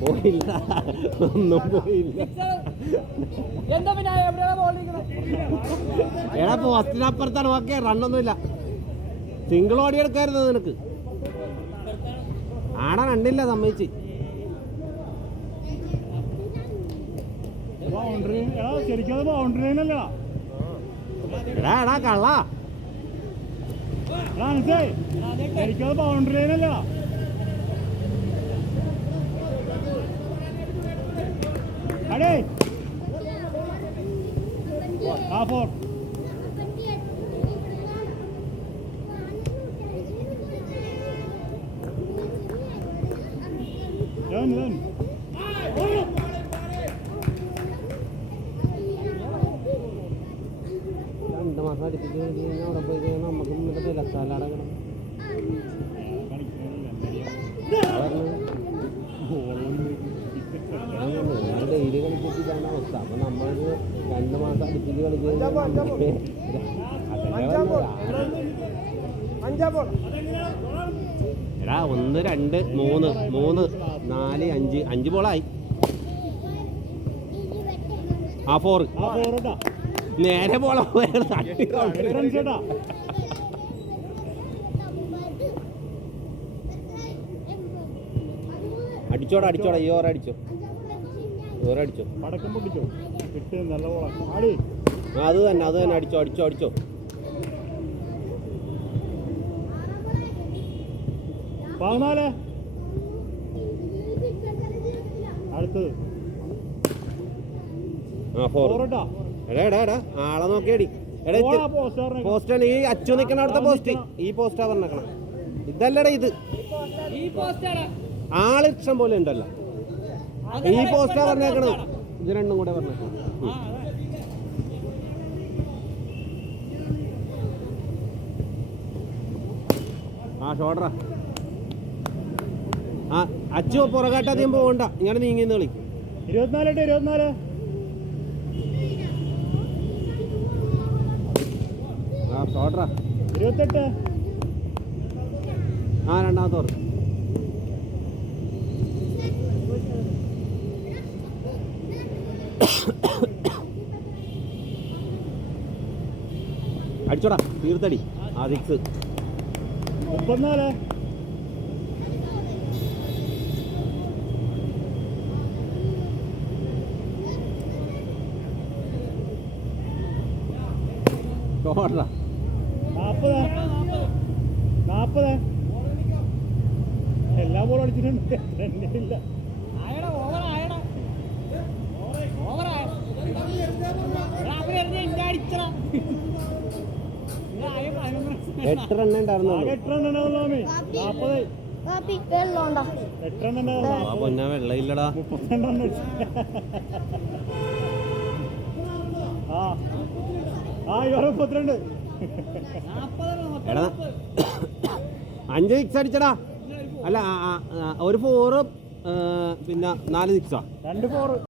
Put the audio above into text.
പോയില്ല, ഒന്നും പോയില്ല. എടാ പോസ്റ്റിനപ്പുറത്താണ്. ഓക്കെ, റണ്ണൊന്നുമില്ല. സിംഗിൾ ഓടി എടുക്കായിരുന്നു നിനക്ക്. ആടാ രണ്ടില്ല, സമ്മതിച്ച്. എടാ എടാ കള്ള, ബൗണ്ടറി ലൈനല്ല. അടേ ആ ഫോർ. രണ്ട് മാസം അടുപ്പിച്ച് കഴിഞ്ഞാൽ അവിടെ പോയി കഴിഞ്ഞാൽ നമുക്ക് ഇന്നത്തെ രസാലടക്കണം. ഡെയിലി കളിപ്പിച്ചിട്ടാണ് അവസ്ഥ. അപ്പൊ നമ്മളൊരു 2 മാസം അടുപ്പിച്ച് കളിച്ച് എടാ 1 2 3 3 4 5 5 ബോളായി. ആ 4 നേരെ ബോള അടിച്ചോടാ അടിച്ചോടാ. ഈ ഓരടിച്ചോ, ഓരടിച്ചോ. പടക്കം പൊട്ടിച്ചോ. നല്ല അത് തന്നെ അടിച്ചോ അടിച്ചോ അടിച്ചോ. അടുത്തത് ആ 4. എടാ ആളെ നോക്കിയടി. പോസ്റ്റാണ് ഈ അച്ചു നിൽക്കണ അവിടുത്തെ പോസ്റ്റ്. ഈ പോസ്റ്റാ പറഞ്ഞേക്കണം. ഇതല്ലടാ ഇത്. ആള് ഇഷ്ടം പോലെ ഉണ്ടല്ലോ. ഈ പോസ്റ്റാ പറഞ്ഞേക്കണത്. ഇത് രണ്ടും കൂടെ പറഞ്ഞേക്കണം. ആ ഷോർഡറാ. ആ അച്ചു പുറകാട്ടധികം പോകണ്ട, ഇങ്ങനെ നീങ്ങിന്ന് കളി. 24 ആ ഷോർഡറാ. 28 ആ രണ്ടാമത്തെ ഓവർ. അടിച്ചോടാ, തീർത്തടി. ആ 6. 34 ഷോർഡറാ. 40 എല്ലാ ബോളും അടിച്ചിട്ടുണ്ട്. ഇല്ല എട്ട് റൺ ഉണ്ടായിരുന്നു. പൊന്നാ വെള്ളം ഇല്ലടാ. എടാ 5 6 അടിച്ചടാ. അല്ല ഒരു 4 പിന്നെ 4 6. 2 4